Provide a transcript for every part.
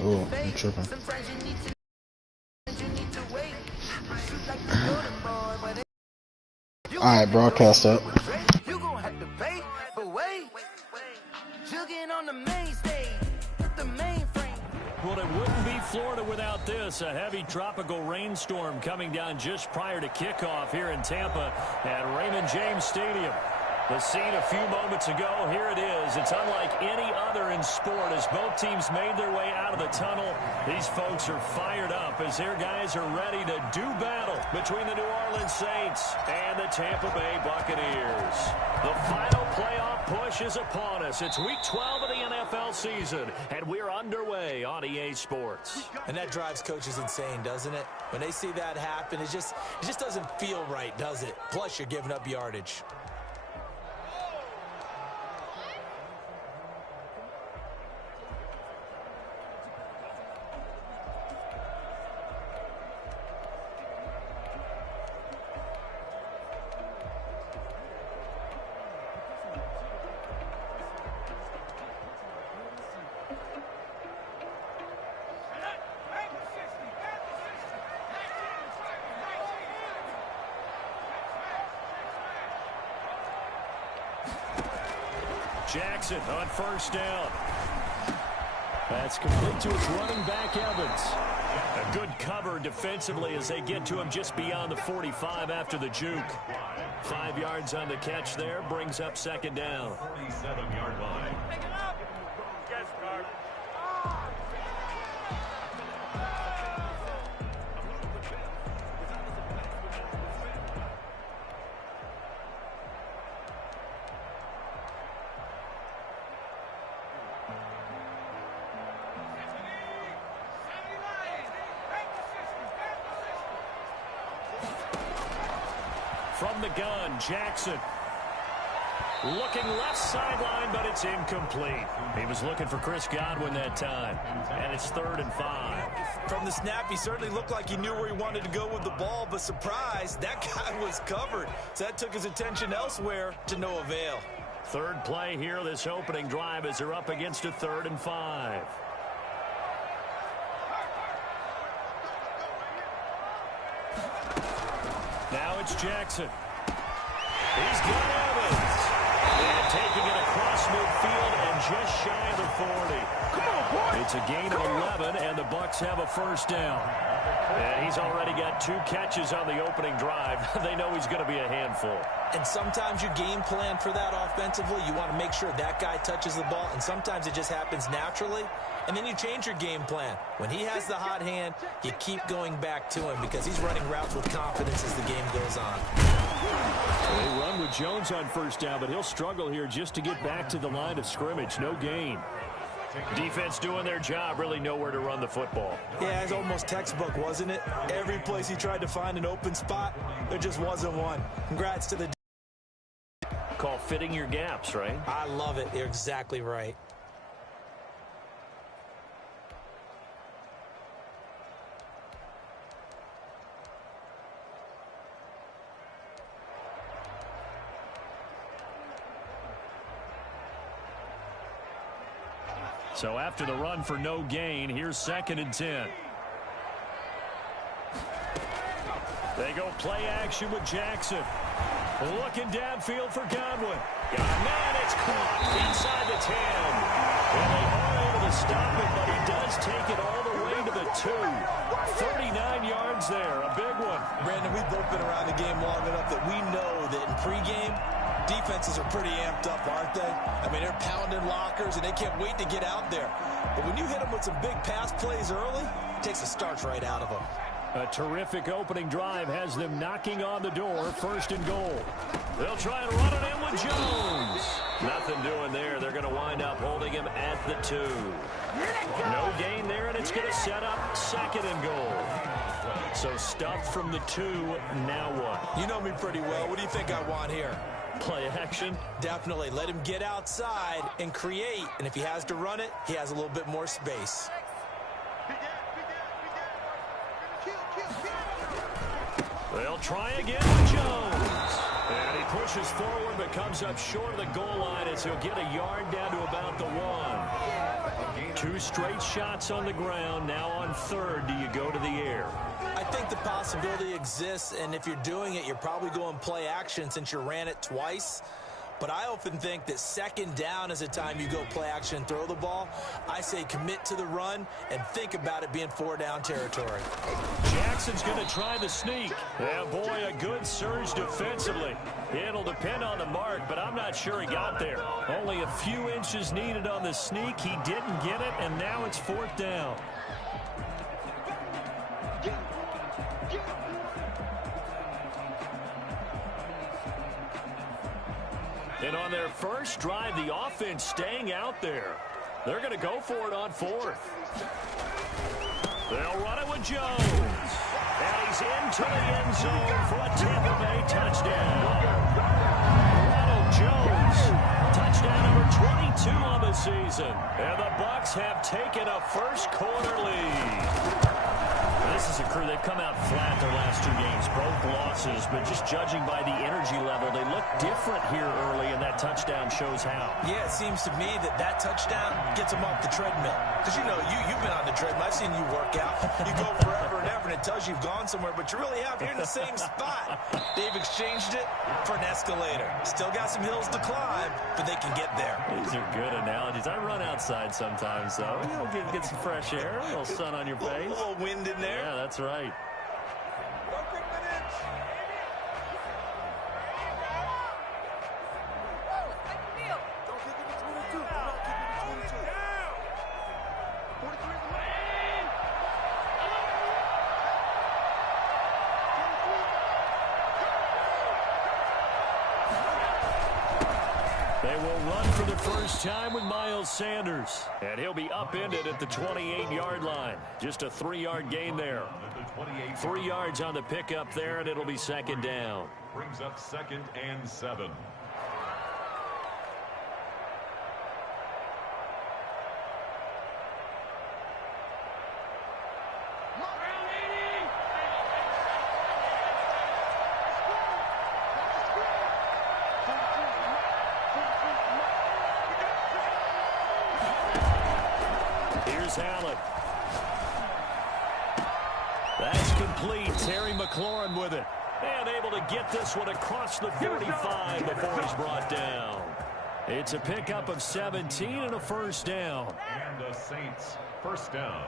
Oh, I'm tripping. Alright, broadcast up. Well, it wouldn't be Florida without this. A heavy tropical rainstorm coming down just prior to kickoff here in Tampa at Raymond James Stadium. The scene a few moments ago, here it is. It's unlike any other in sport as both teams made their way out of the tunnel. These folks are fired up as their guys are ready to do battle between the New Orleans Saints and the Tampa Bay Buccaneers. The final playoff push is upon us. It's week 12 of the NFL season, and we're underway on EA Sports. And that drives coaches insane, doesn't it? When they see that happen, it just doesn't feel right, does it? Plus, you're giving up yardage. Jackson on first down. That's complete to his running back, Evans. A good cover defensively as they get to him just beyond the 45 after the juke. 5 yards on the catch there, brings up second down. 47-yard line. From the gun, Jackson. Looking left sideline, but it's incomplete. He was looking for Chris Godwin that time. And it's 3rd and 5. From the snap, he certainly looked like he knew where he wanted to go with the ball, but surprise, that guy was covered. So that took his attention elsewhere to no avail. Third play here, this opening drive, as they're up against a 3rd and 5. Now it's Jackson. He's got Evans. And taking it across midfield and just shy of the 40. Come on, boy. It's a gain of 11, and the Bucs have a first down. And he's already got 2 catches on the opening drive. They know he's going to be a handful. And sometimes you game plan for that offensively. You want to make sure that guy touches the ball, and sometimes it just happens naturally. And then you change your game plan. When he has the hot hand, you keep going back to him because he's running routes with confidence as the game goes on. They run with Jones on first down, but he'll struggle here just to get back to the line of scrimmage. No gain. Defense doing their job, really nowhere to run the football. Yeah, it's almost textbook, wasn't it? Every place he tried to find an open spot, there just wasn't one. Congrats to the... Call fitting your gaps, right? I love it. You're exactly right. So after the run for no gain, here's 2nd and 10. They go play action with Jackson. Looking downfield for Godwin. Got a man, it's caught inside the 10. Well, they are able to stop it, but he does take it all the way to the 2. 39 yards there, a big one. Brandon, we've both been around the game long enough that we know that in pregame, defenses are pretty amped up, aren't they? I mean, they're pounding lockers, and they can't wait to get out there. But when you hit them with some big pass plays early, it takes the starch right out of them. A terrific opening drive has them knocking on the door, 1st and goal. They'll try and run it in with Jones. Nothing doing there. They're going to wind up holding him at the 2. No gain there, and it's going to set up 2nd and goal. So stuffed from the 2, now what? You know me pretty well. What do you think I want here? Play action? Definitely. Let him get outside and create. And if he has to run it, he has a little bit more space. They'll try again with Jones. And he pushes forward but comes up short of the goal line as he'll get a yard down to about the 1. 2 straight shots on the ground. Now on third, do you go to the air? I think the possibility exists, and if you're doing it, you're probably going play action since you ran it twice. But I often think that second down is a time you go play action and throw the ball. I say commit to the run and think about it being 4-down territory. Jackson's going to try the sneak. Yeah, boy, a good surge defensively. It'll depend on the mark, but I'm not sure he got there. Only a few inches needed on the sneak. He didn't get it, and now it's 4th down. And on their first drive, the offense staying out there. They're going to go for it on 4th. They'll run it with Jones. And he's into the end zone for a Tampa Bay touchdown. Ronald Jones, touchdown number 22 on the season. And the Bucs have taken a first-quarter lead. This is a crew, they've come out flat their last 2 games, both losses, but just judging by the energy level, they look different here early, and that touchdown shows how. Yeah, it seems to me that touchdown gets them off the treadmill. Because, you know, you've been on the treadmill. I've seen you work out. You go forever and ever, and it tells you you've gone somewhere, but you really have. You're in the same spot. They've exchanged it for an escalator. Still got some hills to climb, but they can get there. These are good analogies. I run outside sometimes, though. You know, get some fresh air, a little sun on your face. A little wind in there. Yeah, that's right. They will run for the first time with Miles Sanders. And he'll be upended at the 28-yard line. Just a 3-yard gain there. 3 yards on the pickup there, and it'll be 2nd down. Brings up 2nd and 7. Here's Allen. That's complete. Terry McLaurin with it. And able to get this one across the 45 before he's brought down. It's a pickup of 17 and a first down. And the Saints first down.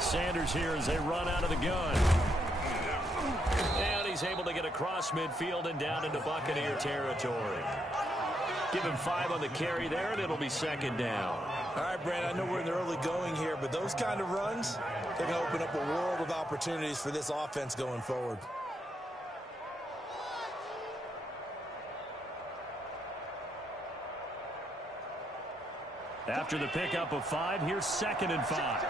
Sanders here as they run out of the gun. And he's able to get across midfield and down into Buccaneer territory. Give him 5 on the carry there, and it'll be 2nd down. All right, Brand, I know we're in the early going here, but those kind of runs, they're going to open up a world of opportunities for this offense going forward. After the pickup of 5, here's 2nd and 5.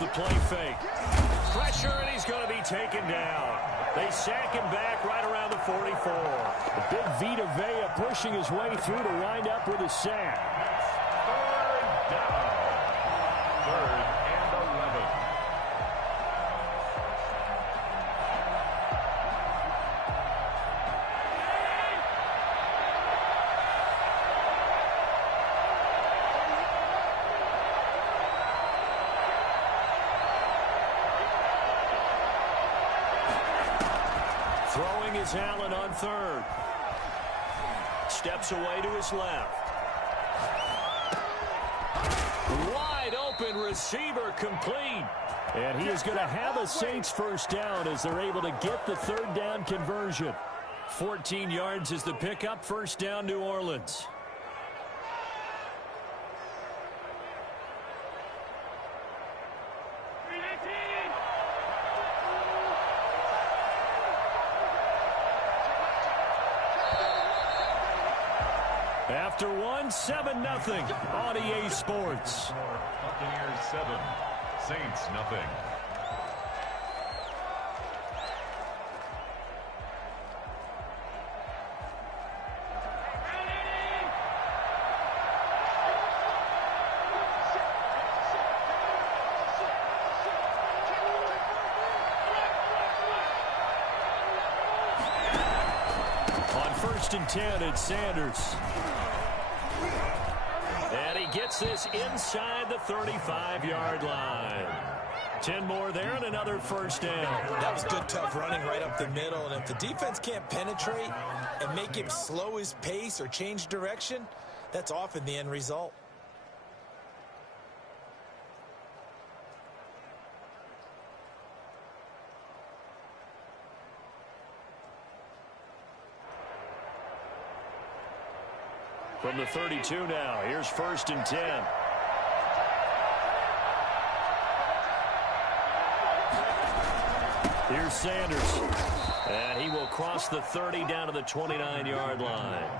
The play fake. Pressure, and he's going to be taken down. They sack him back right around the 44. The big Vita Vea pushing his way through to wind up with a sack. 3rd down. 3rd and 11. Throwing is Allen on 3rd. Steps away to his left. Wide open receiver complete. And he is going to have a Saints first down as they're able to get the third down conversion. 14 yards is the pickup. First down, New Orleans. After 7-0 on EA Sports. Buccaneers 7, Saints nothing. On 1st and 10, it's Sanders. And he gets this inside the 35-yard line. 10 more there and another first down. That was good, tough running right up the middle. And if the defense can't penetrate and make him slow his pace or change direction, that's often the end result. From the 32 now, here's 1st and 10. Here's Sanders. And he will cross the 30 down to the 29-yard line.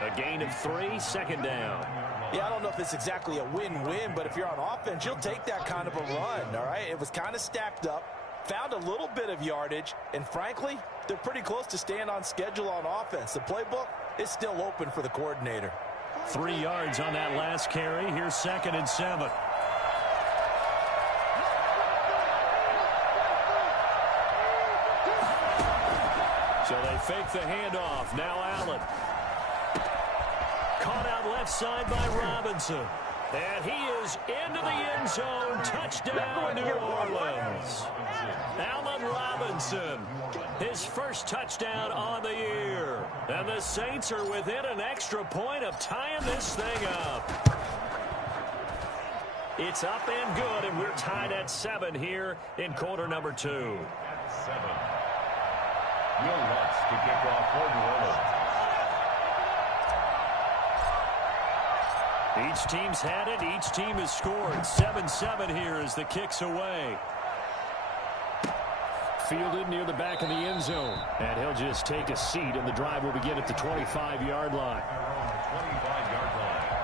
A gain of 3, second down. Yeah, I don't know if it's exactly a win-win, but if you're on offense, you'll take that kind of a run, all right? It was kind of stacked up, found a little bit of yardage, and frankly, they're pretty close to staying on schedule on offense. The playbook is still open for the coordinator. 3 yards on that last carry. Here's 2nd and 7. So they fake the handoff. Now Allen. Caught out left side by Robinson. And he is into the end zone. Touchdown, New Orleans. Allen Robinson, his first touchdown on the year. And the Saints are within an extra point of tying this thing up. It's up and good, and we're tied at 7 here in quarter number 2. 7. Will Lutz to kick off for New Orleans. Each team's had it. Each team has scored. 7-7 here as the kick's away. Fielded near the back of the end zone. And he'll just take a seat, and the drive will begin at the 25-yard line. 25-yard line.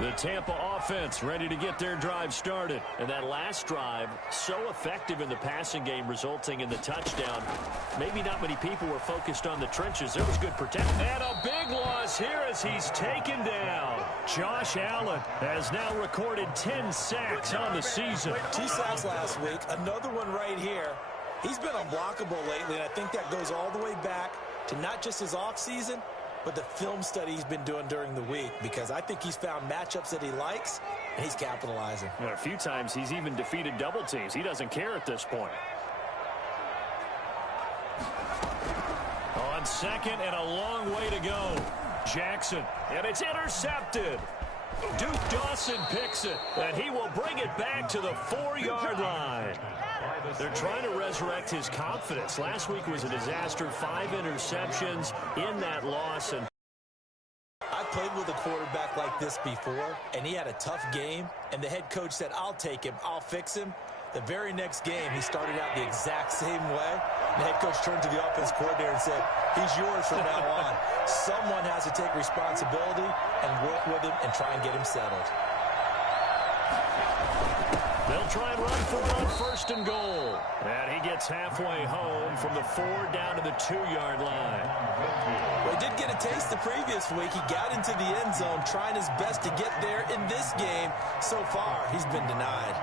The Tampa offense ready to get their drive started. And that last drive, so effective in the passing game, resulting in the touchdown. Maybe not many people were focused on the trenches. There was good protection. And a big loss here as he's taken down. Josh Allen has now recorded 10 sacks on the season. 2 sacks last week, another one right here. He's been unblockable lately, and I think that goes all the way back to not just his offseason, but the film study he's been doing during the week, because I think he's found matchups that he likes, and he's capitalizing. A few times he's even defeated double teams. He doesn't care at this point. On 2nd and a long way to go. Jackson, and it's intercepted. Duke Dawson picks it, and he will bring it back to the 4-yard line. They're trying to resurrect his confidence. Last week was a disaster. 5 interceptions in that loss. And I've played with a quarterback like this before, and he had a tough game, and the head coach said, I'll take him, I'll fix him. The very next game, he started out the exact same way. The head coach turned to the offense coordinator and said, he's yours from now on. Someone has to take responsibility and work with him and try and get him settled. They'll try and run for it on 1st and goal. And he gets halfway home from the 4 down to the 2-yard line. Well, he did get a taste the previous week. He got into the end zone trying his best to get there in this game. So far, he's been denied.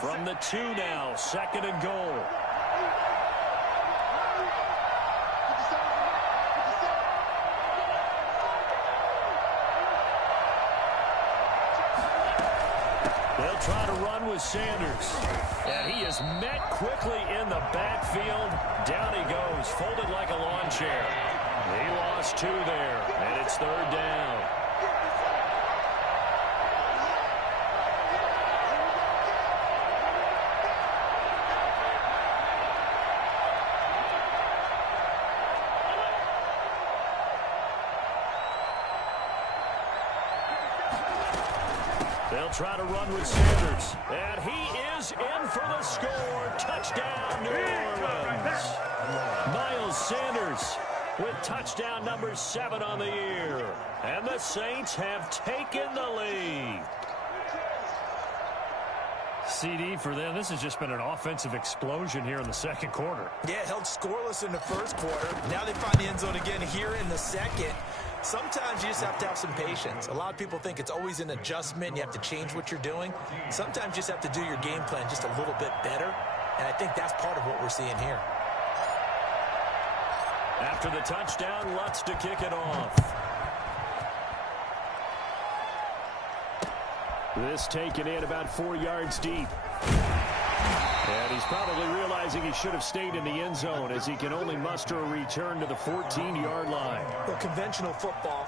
From the 2 now, 2nd and goal. They'll try to run with Sanders. And he is met quickly in the backfield. Down he goes, folded like a lawn chair. He lost 2 there, and it's 3rd down. They'll try to run with Sanders. And he is in for the score. Touchdown, New Orleans. Miles Sanders with touchdown number 7 on the year. And the Saints have taken the lead. CD for them. This has just been an offensive explosion here in the 2nd quarter. Yeah, held scoreless in the 1st quarter. Now they find the end zone again here in the 2nd. Sometimes you just have to have some patience. A lot of people think it's always an adjustment. You have to change what you're doing. Sometimes you just have to do your game plan just a little bit better. And I think that's part of what we're seeing here. After the touchdown, Lutz to kick it off. This taken in about 4 yards deep. And he's probably realizing he should have stayed in the end zone as he can only muster a return to the 14-yard line. Well, conventional football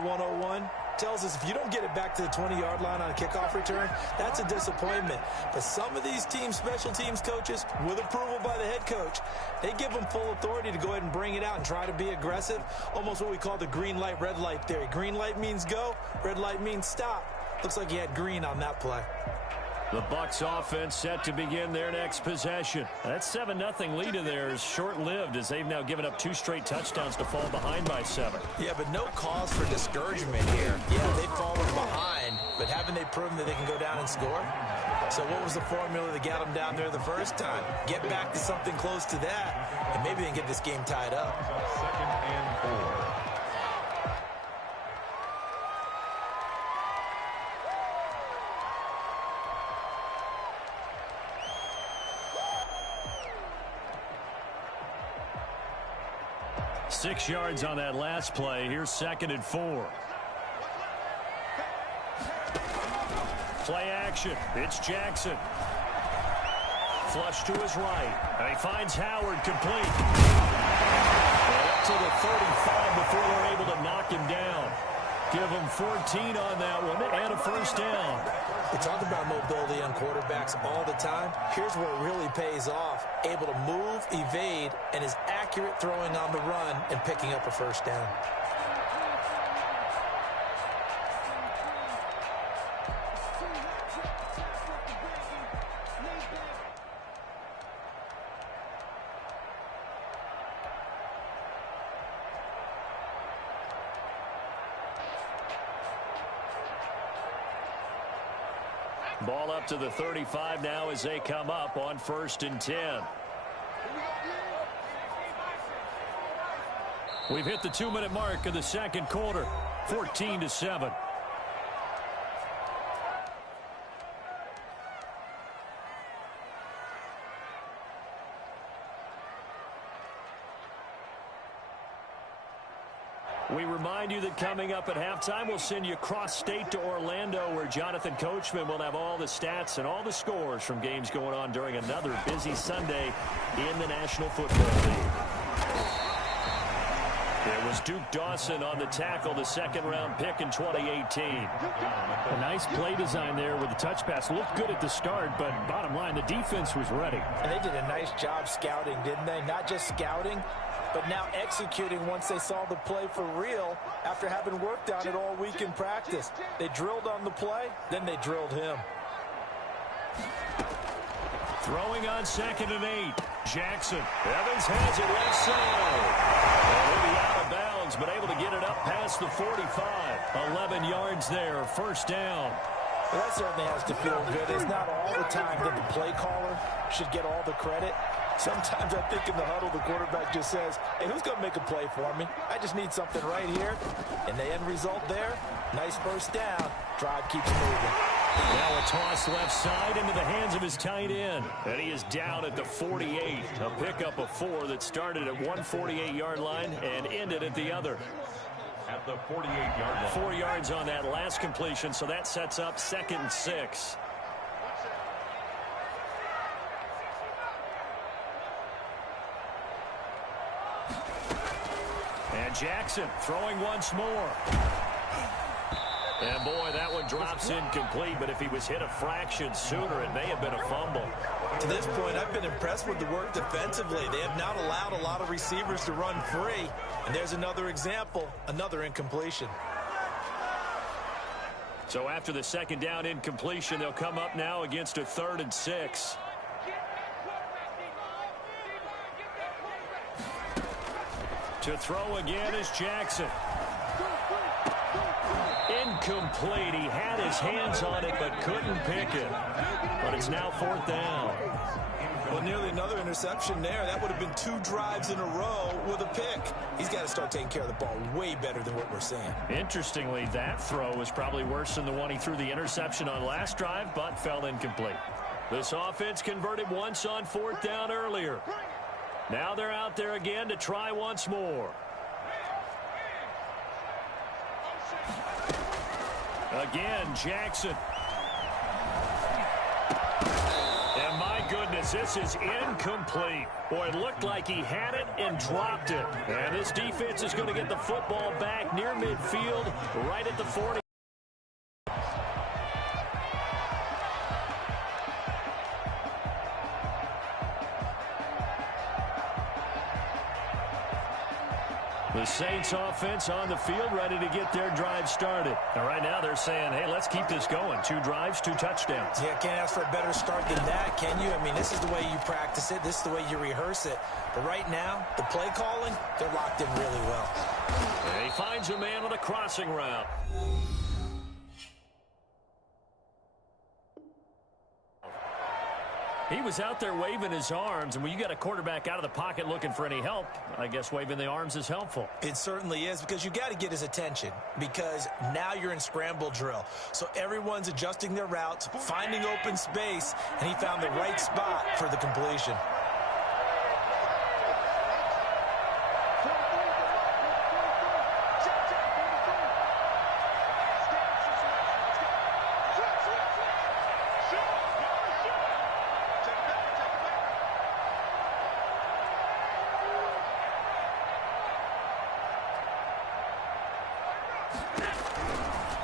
101, tells us if you don't get it back to the 20-yard line on a kickoff return, that's a disappointment. But some of these teams, special teams coaches, with approval by the head coach, they give them full authority to go ahead and bring it out and try to be aggressive. Almost what we call the green light, red light theory. Green light means go, red light means stop. Looks like he had green on that play. The Bucs offense set to begin their next possession. That 7-0 lead of theirs short-lived as they've now given up 2 straight touchdowns to fall behind by 7. Yeah, but no cause for discouragement here. Yeah, they've fallen behind, but haven't they proven that they can go down and score? So what was the formula that got them down there the first time? Get back to something close to that, and maybe they can get this game tied up. 2nd and 4. Six yards on that last play. Here's 2nd and 4. Play action. It's Jackson. Flush to his right. And he finds Howard complete. And up to the 35 before they're able to knock him down. Give him 14 on that one and a first down. We talk about mobility on quarterbacks all the time. Here's where it really pays off. Able to move, evade, and is accurate throwing on the run and picking up a first down. Ball up to the 35 now as they come up on 1st and 10. We've hit the 2-minute mark of the 2nd quarter, 14-7. We remind you that coming up at halftime, we'll send you cross-state to Orlando, where Jonathan Coachman will have all the stats and all the scores from games going on during another busy Sunday in the National Football League. It was Duke Dawson on the tackle, the 2nd-round pick in 2018. A nice play design there with the touch pass. Looked good at the start, but bottom line, the defense was ready. And they did a nice job scouting, didn't they? Not just scouting, but now executing once they saw the play for real after having worked on it all week in practice. They drilled on the play, then they drilled him. Throwing on 2nd and 8. Jackson. Evans has it left side. Maybe out of bounds, but able to get it up past the 45. 11 yards there, first down. Well, that certainly has to feel good. It's not all the time that the play caller should get all the credit. Sometimes I think in the huddle, the quarterback just says, hey, who's going to make a play for me? I just need something right here. And the end result there, nice first down. Drive keeps moving. Now a toss left side into the hands of his tight end. And he is down at the 48. A pickup of 4 that started at one 48-yard line and ended at the other. At the 48-yard line. 4 yards on that last completion, so that sets up 2nd and 6. And Jackson throwing once more. And boy, that one drops incomplete, but if he was hit a fraction sooner, it may have been a fumble. To this point, I've been impressed with the work defensively. They have not allowed a lot of receivers to run free. And there's another example, another incompletion. So after the 2nd down incompletion, they'll come up now against a 3rd and 6. To throw again is Jackson. Incomplete. He had his hands on it but couldn't pick it. But it's now 4th down. Well, nearly another interception there. That would have been 2 drives in a row with a pick. He's got to start taking care of the ball way better than what we're seeing. Interestingly, that throw was probably worse than the one he threw the interception on last drive, but fell incomplete. This offense converted once on 4th down earlier. Now they're out there again to try once more. Again, Jackson. And my goodness, this is incomplete. Boy, it looked like he had it and dropped it. And this defense is going to get the football back near midfield, right at the 40. The Saints offense on the field, ready to get their drive started. And right now they're saying, hey, let's keep this going. 2 drives, 2 touchdowns. Yeah, can't ask for a better start than that, can you? I mean, this is the way you practice it. This is the way you rehearse it. But right now, the play calling, they're locked in really well. And he finds a man on a crossing route. He was out there waving his arms, and when you got a quarterback out of the pocket looking for any help, I guess waving the arms is helpful. It certainly is, because you got to get his attention, because now you're in scramble drill. So everyone's adjusting their routes, finding open space, and he found the right spot for the completion.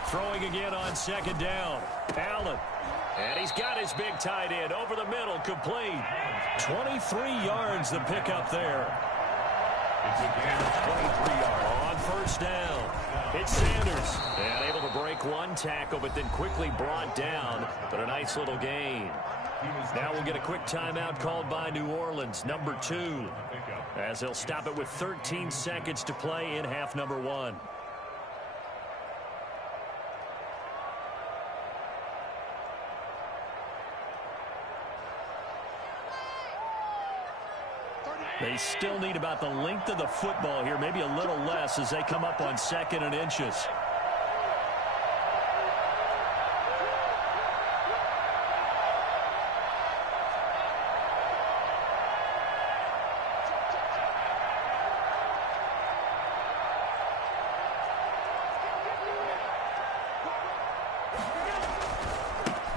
Throwing again on 2nd down. Allen. And he's got his big tight end over the middle, complete. 23 yards the pickup there. It's a gain of 23 yards. On 1st down. It's Sanders. And able to break one tackle, but then quickly brought down. But a nice little gain. Now we'll get a quick timeout called by New Orleans, number 2. As they'll stop it with 13 seconds to play in half number 1. They still need about the length of the football here, maybe a little less as they come up on 2nd and inches.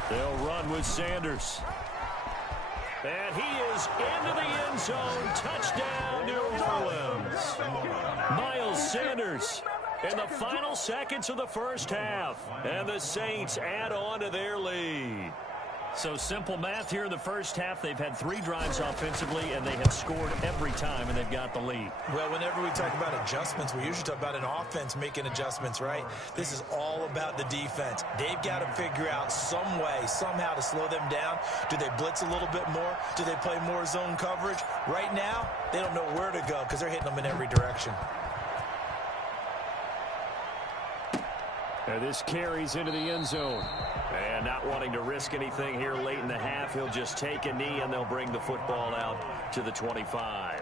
They'll run with Sanders. And he is into the end zone. Touchdown, New Orleans. Miles Sanders in the final seconds of the 1st half. And the Saints add on to their lead. So simple math here in the 1st half. They've had 3 drives offensively, and they have scored every time, and they've got the lead. Well, whenever we talk about adjustments, we usually talk about an offense making adjustments, right? This is all about the defense. They've got to figure out some way, somehow to slow them down. Do they blitz a little bit more? Do they play more zone coverage? Right now, they don't know where to go because they're hitting them in every direction. And this carries into the end zone. And not wanting to risk anything here late in the half, he'll just take a knee and they'll bring the football out to the 25.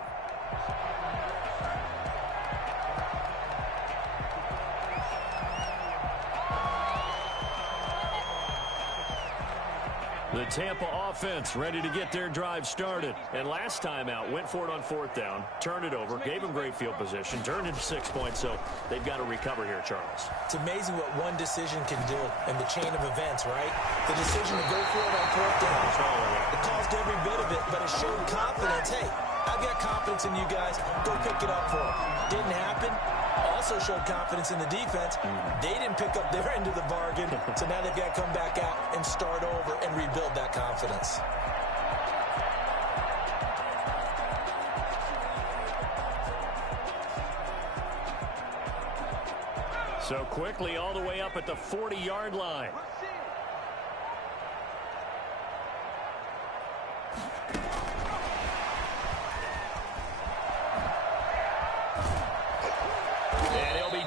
The Tampa offense ready to get their drive started. And last time out, went for it on 4th down, turned it over, gave them great field position, turned into 6 points, so they've got to recover here, Charles. It's amazing what one decision can do in the chain of events, right? The decision to go for it on 4th down. It caused every bit of it, but it showed confidence. Hey, I've got confidence in you guys. Go pick it up for them. Didn't happen. Also showed confidence in the defense. They didn't pick up their end of the bargain, so now they've got to come back out and start over and rebuild that confidence. So quickly all the way up at the 40-yard line.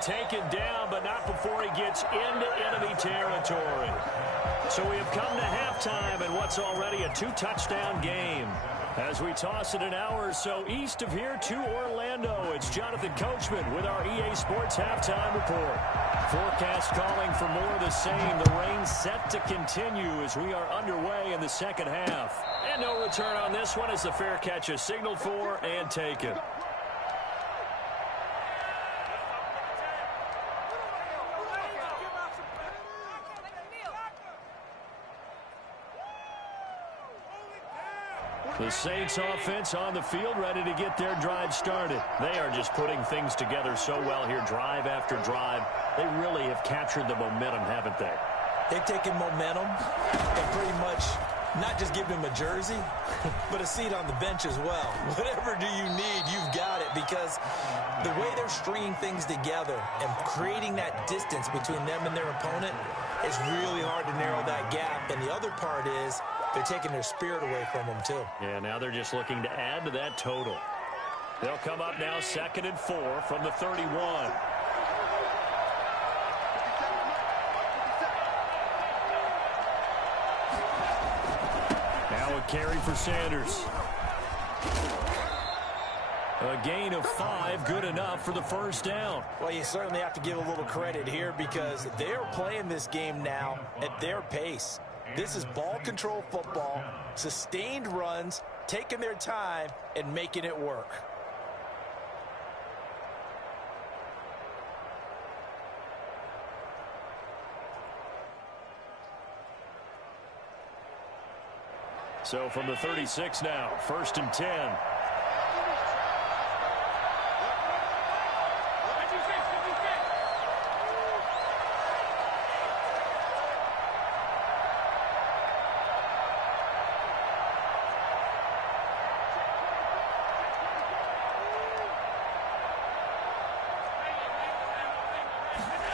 Taken down, but not before he gets into enemy territory. So we have come to halftime in what's already a 2-touchdown game. As we toss it an hour or so east of here to Orlando, it's Jonathan Coachman with our EA Sports Halftime Report. Forecast calling for more of the same. The rain set to continue as we are underway in the second half. And no return on this one as the fair catch is signaled for and taken. The Saints offense on the field ready to get their drive started. They are just putting things together so well here, drive after drive. They really have captured the momentum, haven't they? They've taken momentum and pretty much not just given him a jersey, but a seat on the bench as well. Whatever do you need, you've got it, because the way they're stringing things together and creating that distance between them and their opponent is really hard to narrow that gap. And the other part is they're taking their spirit away from them, too. Yeah, now they're just looking to add to that total. They'll come up now 2nd and 4 from the 31. Now a carry for Sanders. A gain of 5, good enough for the first down. Well, you certainly have to give a little credit here because they're playing this game now at their pace. This is ball control football, sustained runs, taking their time, and making it work. So from the 36 now, 1st and 10.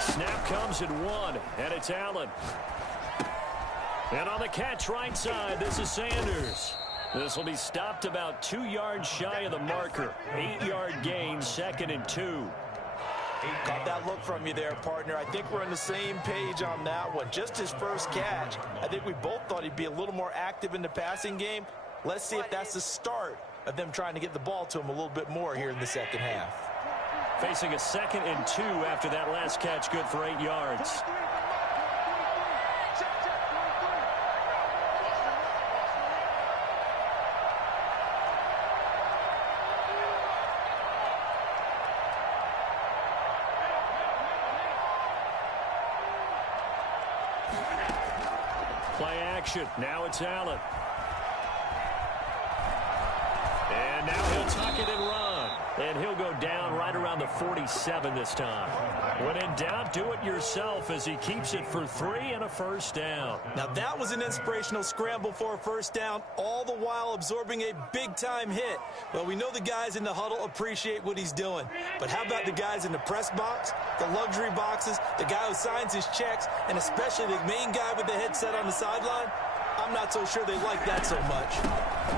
Snap comes at 1, and it's Allen. And on the catch right side, this is Sanders. This will be stopped about 2 yards shy of the marker. 8-yard gain, 2nd and 2. Got that look from you there, partner. I think we're on the same page on that one. Just his first catch. I think we both thought he'd be a little more active in the passing game. Let's see if that's the start of them trying to get the ball to him a little bit more here in the second half. Facing a 2nd and 2 after that last catch, good for 8 yards. Play action. Now it's Allen. And now he'll tuck it and run. And he'll go down right around the 47 this time. When in doubt, do it yourself as he keeps it for 3 and a first down. Now that was an inspirational scramble for a first down, all the while absorbing a big-time hit. Well, we know the guys in the huddle appreciate what he's doing. But how about the guys in the press box, the luxury boxes, the guy who signs his checks, and especially the main guy with the headset on the sideline? I'm not so sure they like that so much.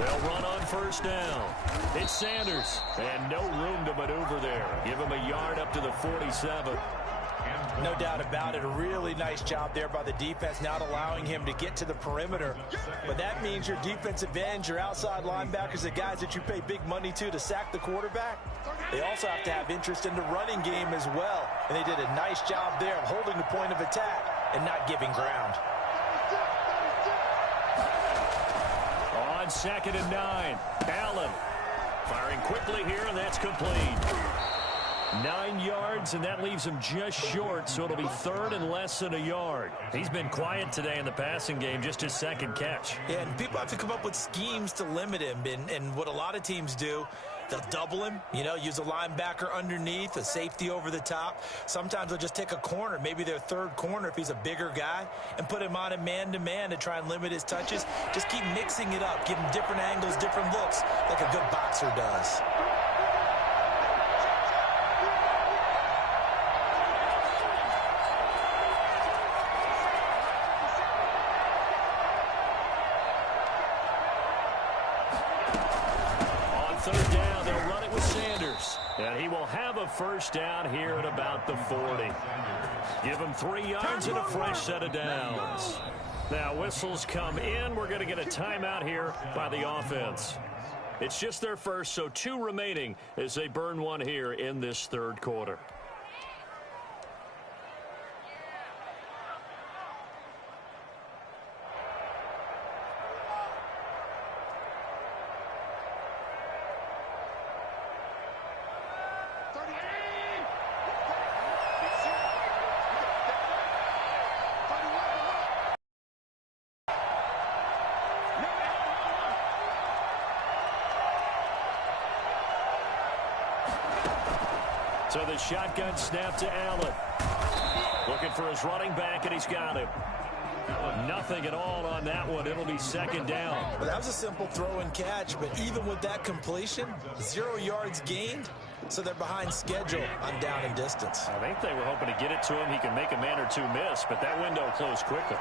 They'll run on first down. It's Sanders, and no room to maneuver there. Give him a yard up to the 47. No doubt about it. A really nice job there by the defense, not allowing him to get to the perimeter. But that means your defensive ends, your outside linebackers, the guys that you pay big money to sack the quarterback, they also have to have interest in the running game as well. And they did a nice job there of holding the point of attack and not giving ground. on 2nd and 9. Allen firing quickly here, and that's complete. 9 yards, and that leaves him just short, so it'll be 3rd and less than a yard. He's been quiet today in the passing game, just his 2nd catch. Yeah, and people have to come up with schemes to limit him, and what a lot of teams do, they'll double him, use a linebacker underneath, a safety over the top. Sometimes they'll just take a corner, maybe their 3rd corner if he's a bigger guy, and put him on a man-to-man to try and limit his touches. Just keep mixing it up, give him different angles, different looks, like a good boxer does. And he will have a 1st down here at about the 40. Give him 3 yards and a fresh set of downs. Now whistles come in. We're going to get a timeout here by the offense. It's just their first, so 2 remaining as they burn one here in this 3rd quarter. So the shotgun snap to Allen. Looking for his running back, and he's got him. Nothing at all on that one. It'll be 2nd down. Well, that was a simple throw and catch, but even with that completion, 0 yards gained, so they're behind schedule on down and distance. I think they were hoping to get it to him. He can make a man or 2 miss, but that window closed quickly.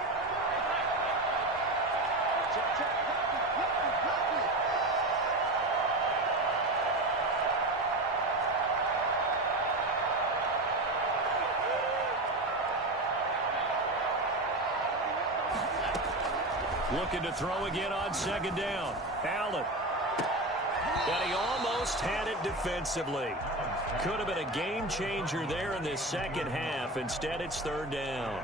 Looking to throw again on 2nd down. Allen. And he almost had it defensively. Could have been a game changer there in this 2nd half. Instead, it's 3rd down.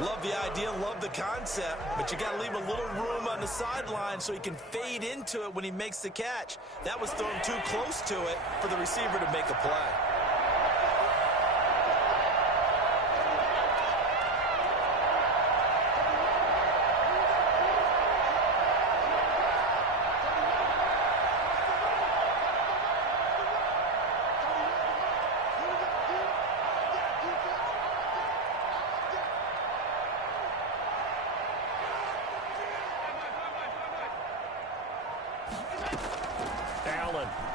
Love the idea, love the concept, but you got to leave a little room on the sideline so he can fade into it when he makes the catch. That was thrown too close to it for the receiver to make a play.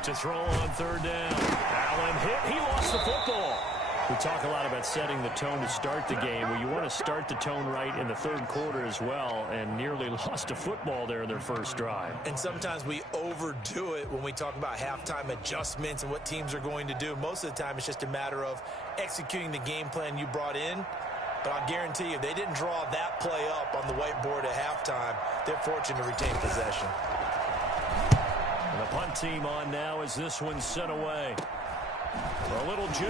To throw on 3rd down. Allen hit. He lost the football. We talk a lot about setting the tone to start the game. Well, you want to start the tone right in the 3rd quarter as well, and nearly lost a football there in their 1st drive. And sometimes we overdo it when we talk about halftime adjustments and what teams are going to do. Most of the time, it's just a matter of executing the game plan you brought in. But I'll guarantee you, if they didn't draw that play up on the whiteboard at halftime, they're fortunate to retain possession. And the punt team on now as this one's sent away. A little juke.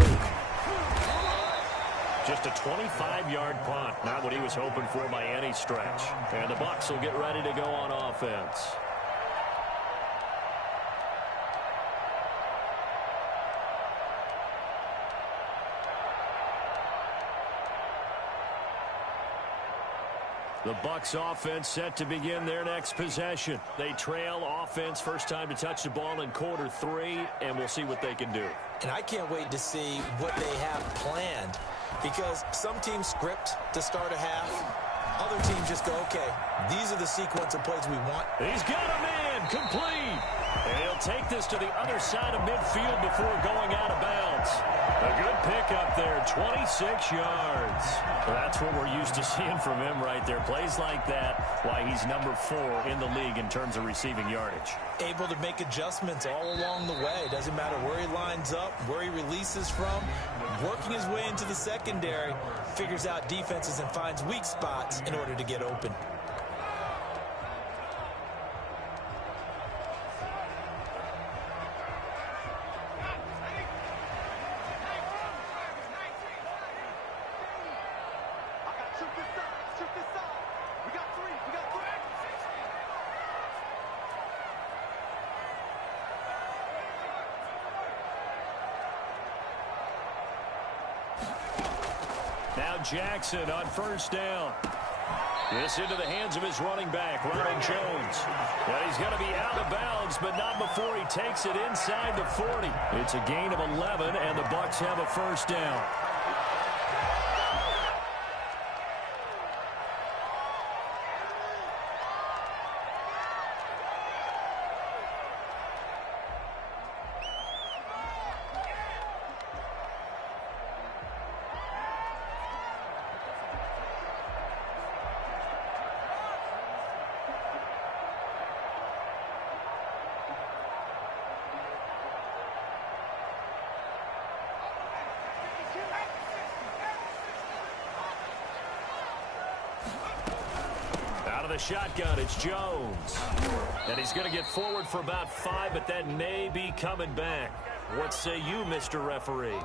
Just a 25-yard punt. Not what he was hoping for by any stretch. And the Bucs will get ready to go on offense. The Bucs offense set to begin their next possession. They trail offense, first time to touch the ball in quarter 3, and we'll see what they can do. And I can't wait to see what they have planned, because some teams script to start a half. Other teams just go, okay, these are the sequence of plays we want. He's got a man, complete. And he'll take this to the other side of midfield before going out of bounds. A good pickup there, 26 yards. That's what we're used to seeing from him right there. Plays like that, why he's number 4 in the league in terms of receiving yardage. Able to make adjustments all along the way. Doesn't matter where he lines up, where he releases from. Working his way into the secondary, figures out defenses and finds weak spots in order to get open. Now Jackson on first down. This into the hands of his running back, Ronald Jones. And he's going to be out of bounds, but not before he takes it inside the 40. It's a gain of 11, and the Bucs have a first down. The shotgun, it's Jones. And he's going to get forward for about 5, but that may be coming back. What say you, Mr. Referee?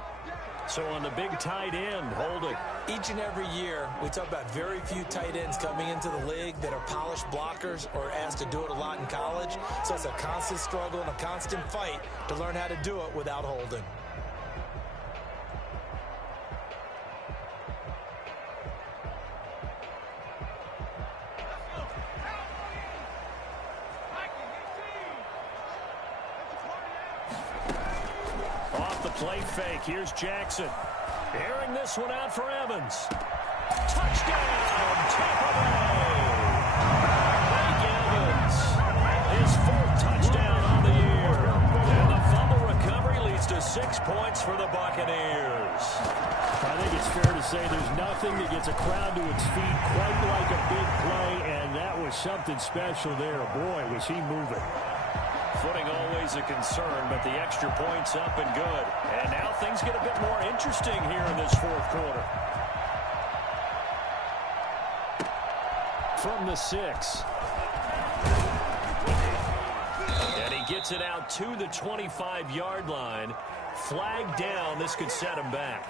So on the big tight end, holding. Each and every year, we talk about very few tight ends coming into the league that are polished blockers or asked to do it a lot in college. So it's a constant struggle and a constant fight to learn how to do it without holding. Play fake. Here's Jackson. Airing this one out for Evans. Touchdown, Tampa Bay. Mike Evans. His 4th touchdown on the year. And the fumble recovery leads to 6 points for the Buccaneers. I think it's fair to say there's nothing that gets a crowd to its feet quite like a big play, and that was something special there. Boy, was he moving. Footing always a concern, but the extra point's up and good. And now things get a bit more interesting here in this 4th quarter. From the 6. And he gets it out to the 25-yard line. Flag down. This could set him back.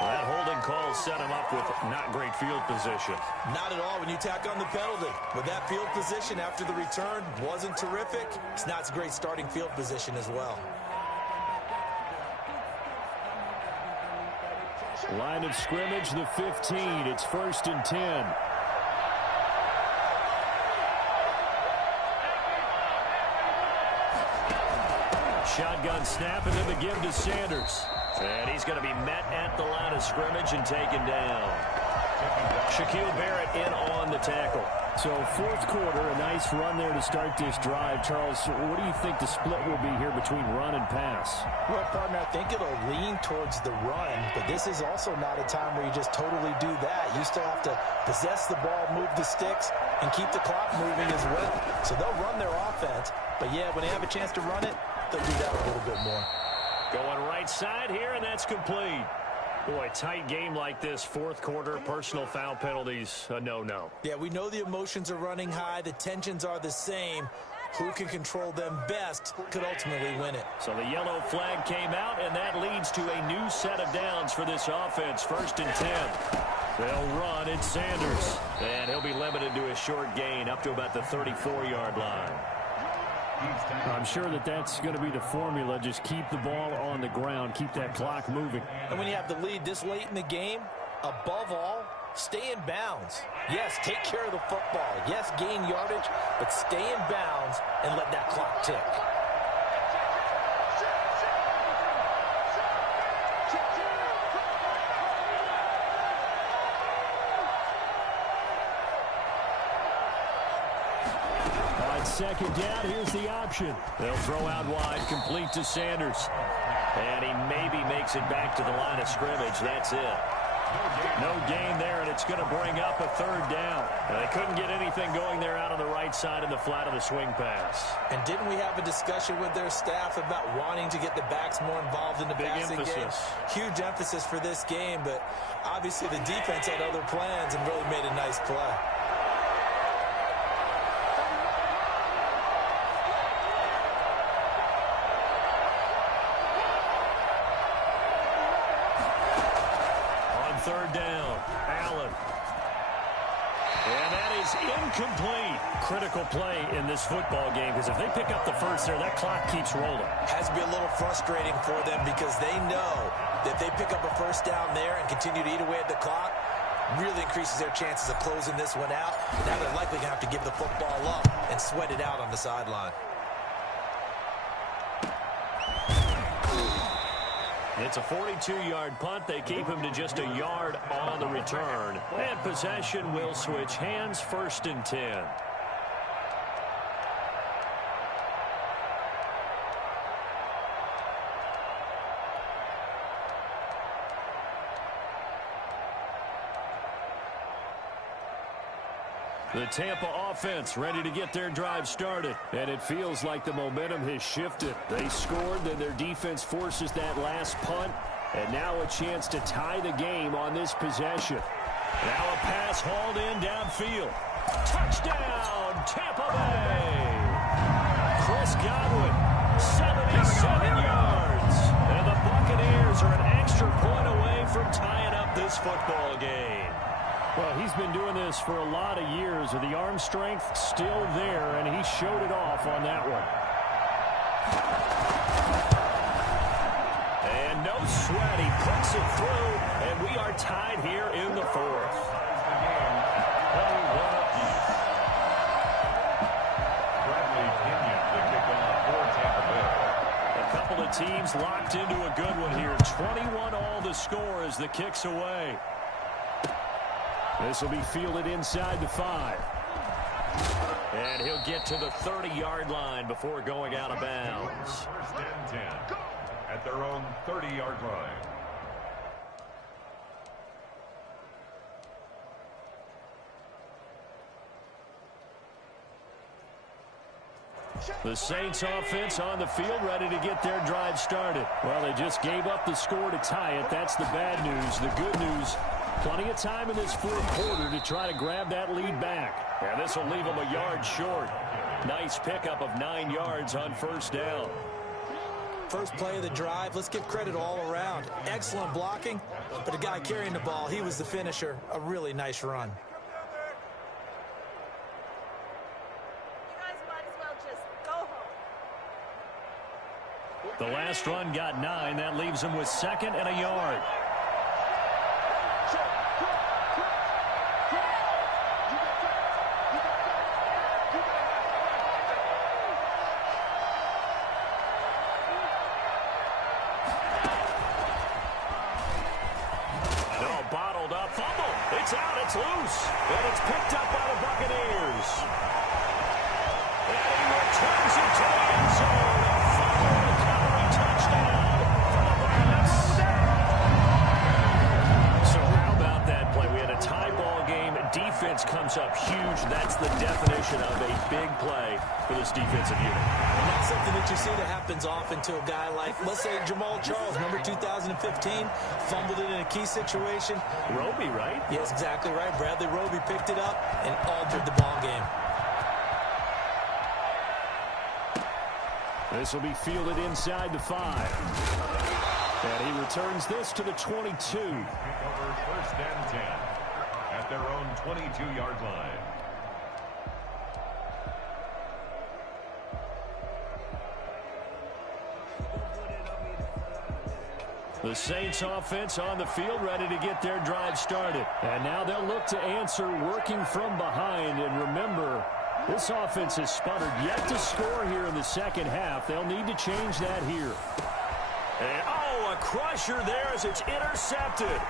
That holding call set him up with not great field position. Not at all when you tack on the penalty. With that field position after the return wasn't terrific. It's not a great starting field position as well. Line of scrimmage, the 15. It's 1st and 10. Shotgun snap and then the give to Sanders. And he's going to be met at the line of scrimmage and taken down. Shaquille Barrett in on the tackle. So 4th quarter, a nice run there to start this drive. Charles, what do you think the split will be here between run and pass? Well, partner, I think it'll lean towards the run, but this is also not a time where you just totally do that. You still have to possess the ball, move the sticks, and keep the clock moving as well. So they'll run their offense, but yeah, when they have a chance to run it, they'll do that a little bit more. Going right side here, and that's complete. Boy, tight game like this, 4th quarter, personal foul penalties, a no-no. Yeah, we know the emotions are running high. The tensions are the same. Who can control them best could ultimately win it. So the yellow flag came out, and that leads to a new set of downs for this offense. 1st and 10. They'll run. It's Sanders. And he'll be limited to a short gain up to about the 34-yard line. I'm sure that that's going to be the formula. Just keep the ball on the ground. Keep that clock moving. And when you have the lead this late in the game, above all, stay in bounds. Yes, take care of the football. Yes, gain yardage, but stay in bounds and let that clock tick. Second down, here's the option. They'll throw out wide, complete to Sanders. And he maybe makes it back to the line of scrimmage. That's it. No gain there, and it's going to bring up a 3rd down. Now, they couldn't get anything going there out on the right side in the flat of the swing pass. And didn't we have a discussion with their staff about wanting to get the backs more involved in the passing game? Huge emphasis for this game, but obviously the defense had other plans and really made a nice play. Incomplete. Critical play in this football game because if they pick up the first there, that clock keeps rolling. Has to be a little frustrating for them because they know If they pick up a first down there and continue to eat away at the clock, really increases their chances of closing this one out. Now they're likely going to have to give the football up and sweat it out on the sideline. It's a 42-yard punt. They keep him to just a yard on the return. And possession will switch hands, 1st and 10. The Tampa offense ready to get their drive started. And it feels like the momentum has shifted. They scored, then their defense forces that last punt. And now a chance to tie the game on this possession. Now a pass hauled in downfield. Touchdown, Tampa Bay! Chris Godwin, 77 yards. And the Buccaneers are an extra point away from tying up this football game. Well, he's been doing this for a lot of years. The arm strength still there, and he showed it off on that one. And no sweat. He puts it through, and we are tied here in the 4th. A couple of teams locked into a good one here. 21 all the score as the kick's away. This will be fielded inside the 5. And he'll get to the 30-yard line before going out of bounds. 1st and 10 at their own 30-yard line. The Saints offense on the field ready to get their drive started. Well, they just gave up the score to tie it. That's the bad news. The good news, plenty of time in this 4th quarter to try to grab that lead back. And this will leave them a yard short. Nice pickup of 9 yards on 1st down. First play of the drive, let's give credit all around. Excellent blocking, but the guy carrying the ball, he was the finisher. A really nice run. The last run got 9. That leaves him with 2nd and a yard. No, bottled up. Fumble. It's out. It's loose. And it's picked up by the Buccaneers. And he returns it to the end zone. Defense comes up huge. That's the definition of a big play for this defensive unit. And that's something that you see that happens often to a guy like, let's say, Jamal Charles. Remember 2015? Fumbled it in a key situation. Roby, right? Yes, exactly right. Bradley Roby picked it up and altered the ball game. This will be fielded inside the 5. And he returns this to the 22. 1st and 10 at their own 22-yard line. The Saints offense on the field ready to get their drive started. And now they'll look to answer working from behind. And remember, this offense has sputtered yet to score here in the 2nd half. They'll need to change that here. And, oh, a crusher there as it's intercepted.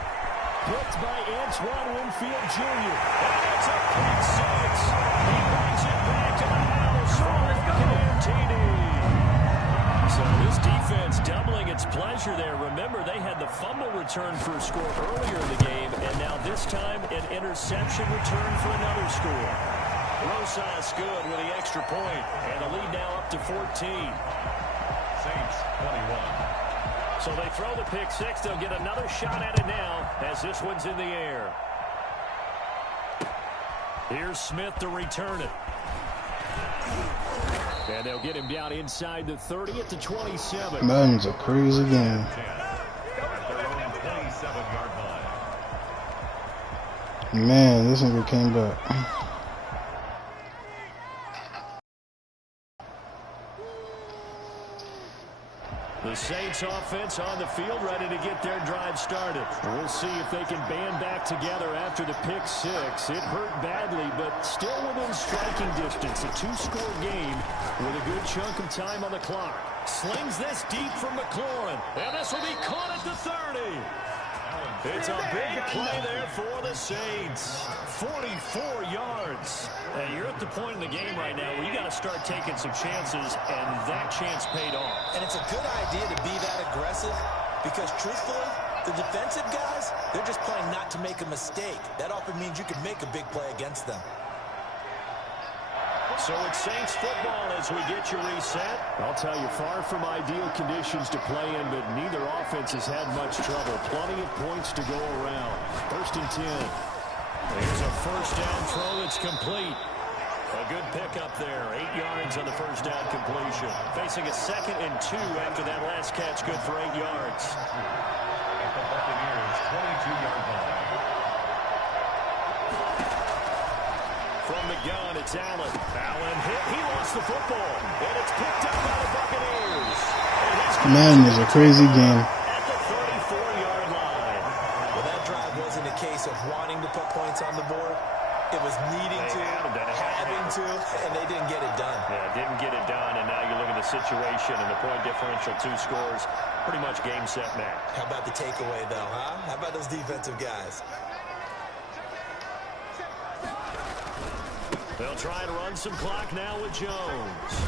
Picked by Antoine Winfield Jr. And it's a pick 6. He brings it back to the house for a Buccaneer TD. So this defense doubling its pleasure there. Remember, they had the fumble return for a score earlier in the game, and now this time an interception return for another score. Rosas good with the extra point, and the lead now up to 14. Saints 21. So they throw the pick 6. They'll get another shot at it now as this one's in the air. Here's Smith to return it. And they'll get him down inside the 30 at the 27. Madden's a crazy game. At their own 27-yard line. Man, this nigga came back. The Saints offense on the field, ready to get their drive started. We'll see if they can band back together after the pick six. It hurt badly, but still within striking distance. A two-score game with a good chunk of time on the clock. Slings this deep from McLaurin, and this will be caught at the 30. It's a big play there for the Saints. 44 yards. Hey, you're at the point in the game right now where you got to start taking some chances, and that chance paid off. And it's a good idea to be that aggressive because, truthfully, the defensive guys, they're just playing not to make a mistake. That often means you can make a big play against them. So it's Saints football as we get you reset. I'll tell you, far from ideal conditions to play in, but neither offense has had much trouble. Plenty of points to go around. 1st and 10. Here's a first down throw that's complete. A good pickup there. 8 yards on the first down completion. Facing a 2nd and 2 after that last catch. Good for 8 yards. At the Buccaneers' 22-yard line. From the gun, it's Allen. Allen hit. He lost the football. And it's picked up by the Buccaneers. Man, it's a crazy game. At the 34-yard line. Well, that drive wasn't a case of wanting to put points on the board. It was needing to, having to, and they didn't get it done. Yeah, didn't get it done, and now you look at the situation and the point differential, 2 scores, pretty much game, set, match. How about the takeaway, though, huh? How about those defensive guys? They'll try and run some clock now with Jones.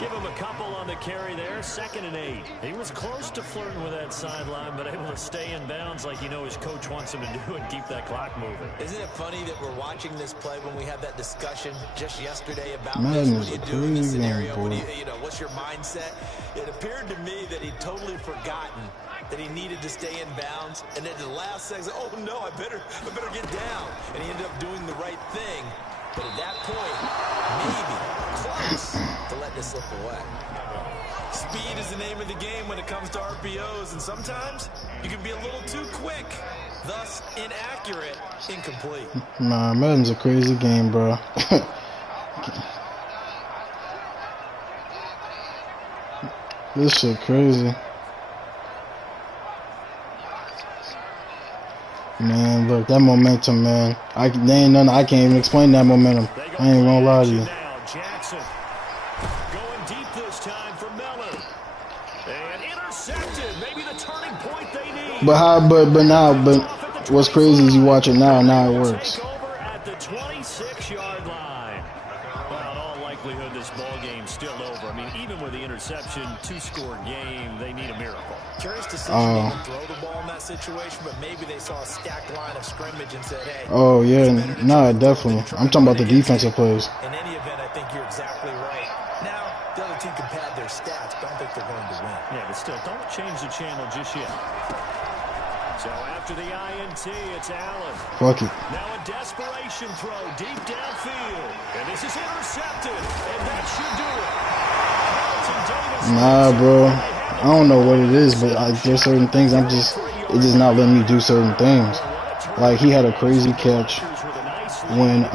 Give him a couple on the carry there. 2nd and 8. He was close to flirting with that sideline, but able to stay in bounds like you know his coach wants him to do and keep that clock moving. Isn't it funny that we're watching this play when we had that discussion just yesterday about Man, this? What do you do in this scenario? What's your mindset? It appeared to me that he'd totally forgotten that he needed to stay in bounds, and at the last second, oh no, I better get down. And he ended up doing the right thing. But at that point, maybe close to let this slip away. Speed is the name of the game when it comes to RPOs, and sometimes you can be a little too quick, thus inaccurate, incomplete. Nah, Madden's a crazy game, bro. This shit crazy. Man, look, that momentum, man. There ain't nothing, I can't even explain that momentum. I ain't gonna lie to you. Jackson going deep this time for Miller. And intercepted. Maybe the turning point they need. But what's crazy is you watch it now it works. Take over at the 26-yard line. Well, in all likelihood, this ball game's still over. I mean, even with the interception, 2-score game, they need a miracle. Curious to see if they can throw the ball in that situation, but maybe they saw a stacked line of scrimmage and said, hey. Oh, yeah. Nah, definitely. I'm talking about the defensive plays. In any event, I think you're exactly right. Now, the other team can pad their stats, but I don't think they're going to win. Yeah, but still, don't change the channel just yet. So after the INT, it's Allen. Fuck it. Now a desperation throw deep downfield. And this is intercepted. And that should do it. Nah, bro. I don't know what it is, but there's certain things it's just not letting me do certain things. Like he had a crazy catch when the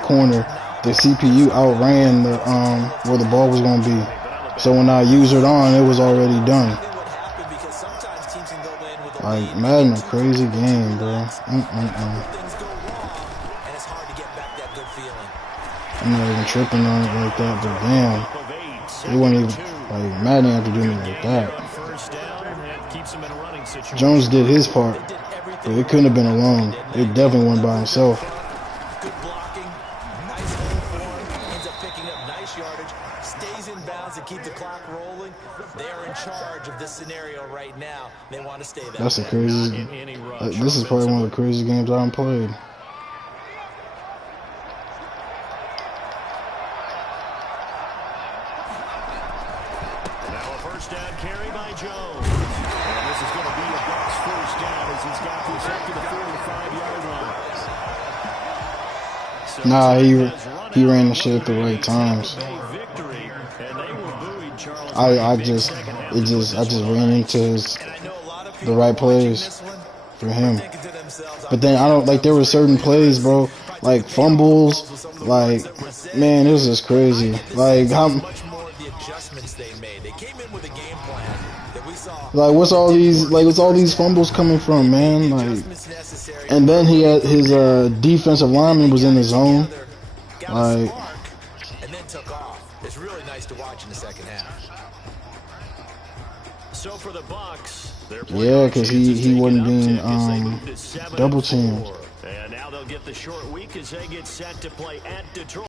corner, the CPU outran the where the ball was gonna be. So when I used it on, it was already done. Like Madden, a crazy game, bro. I'm not even tripping on it like that, but damn. It wasn't even, like, Madden didn't have to do me like that. Jones did his part, but it couldn't have been alone. It definitely went by himself. Good blocking, nice hold for him, ends up picking up nice yardage, stays in bounds to keep the clock rolling. They're in charge of this scenario right now. They want to stay there. That's the craziest. This is probably one of the craziest games I've played. Nah, he ran the shit at the right times. I just ran into the right plays for him. But then there were certain plays, bro. like fumbles. Like, man, it was just crazy. Like, how? Much more of the adjustments they made. They came in with a game plan that we saw. Like, what's all these fumbles coming from, man? Like, and then he had his defensive lineman was in the zone. Like, and then took off. It's really nice to watch in the second half. So for the Bucks, yeah, because he wasn't being double teamed. And now they'll get the short week as they get set to play at Detroit.